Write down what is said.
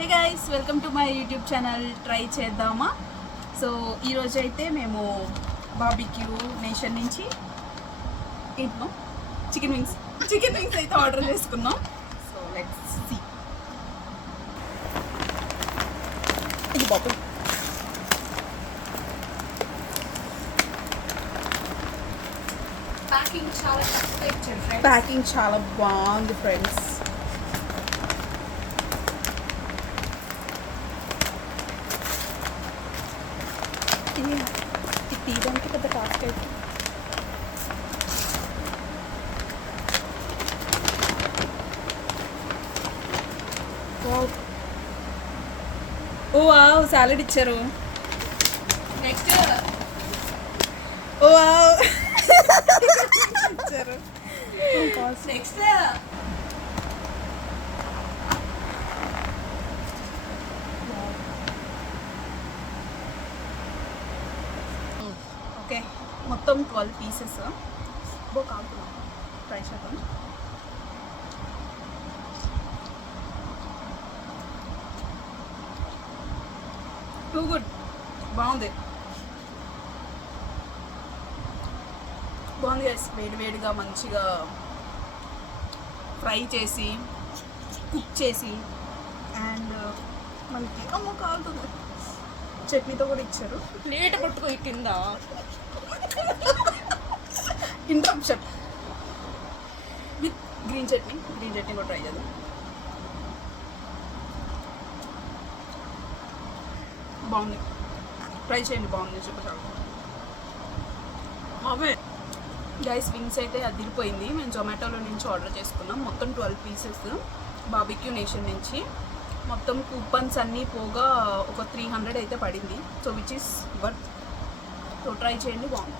Hey guys, welcome to my YouTube channel try చేద్దామా. So ఈరోజు అయితే మేము బార్బిక్యూ నేషన్ నుంచి ఏంటో చికెన్ వింగ్స్ అయితే ఆర్డర్ చేసుకున్నాం. So let's see. ఇది బాబు ప్యాకింగ్ చాలా బాగుంది ఫ్రెండ్స్. ఇది తీయడానికి పెద్ద టాస్క్ అయితే ఓ వావ్, సాలడ్ ఇచ్చారు. నెక్స్ట్ ఓ వావ్ ఇచ్చారు. నెక్స్ట్ ఓకే, మొత్తం 12 పీసెస్. కాకుండా ట్రై చేద్దాం. టూ గుడ్, బాగుంది గైస్. వేడివేడిగా మంచిగా ఫ్రై చేసి కుక్ చేసి అండ్ మనకి కాలుతుంది చట్నీతో కూడా ఇచ్చారు. ప్లేట్ పట్టుకో కింద ఇంట్రప్షన్ విత్ గ్రీన్ చట్నీ కూడా ట్రై చేద్దాం. బాగుంది, ట్రై చేయండి, బాగుంది చెప్పాలి. అవే గైస్, వింగ్స్ అయితే అదిరిపోయింది. మేము జొమాటోలో నుంచి ఆర్డర్ చేసుకున్నాం. మొత్తం 12 పీసెస్ బార్బిక్యూ నేషన్ నుంచి. మొత్తం కూపన్స్ అన్నీ పోగా ఒక 300 అయితే పడింది. So which is worth. So try చేయండి, బాగుంది.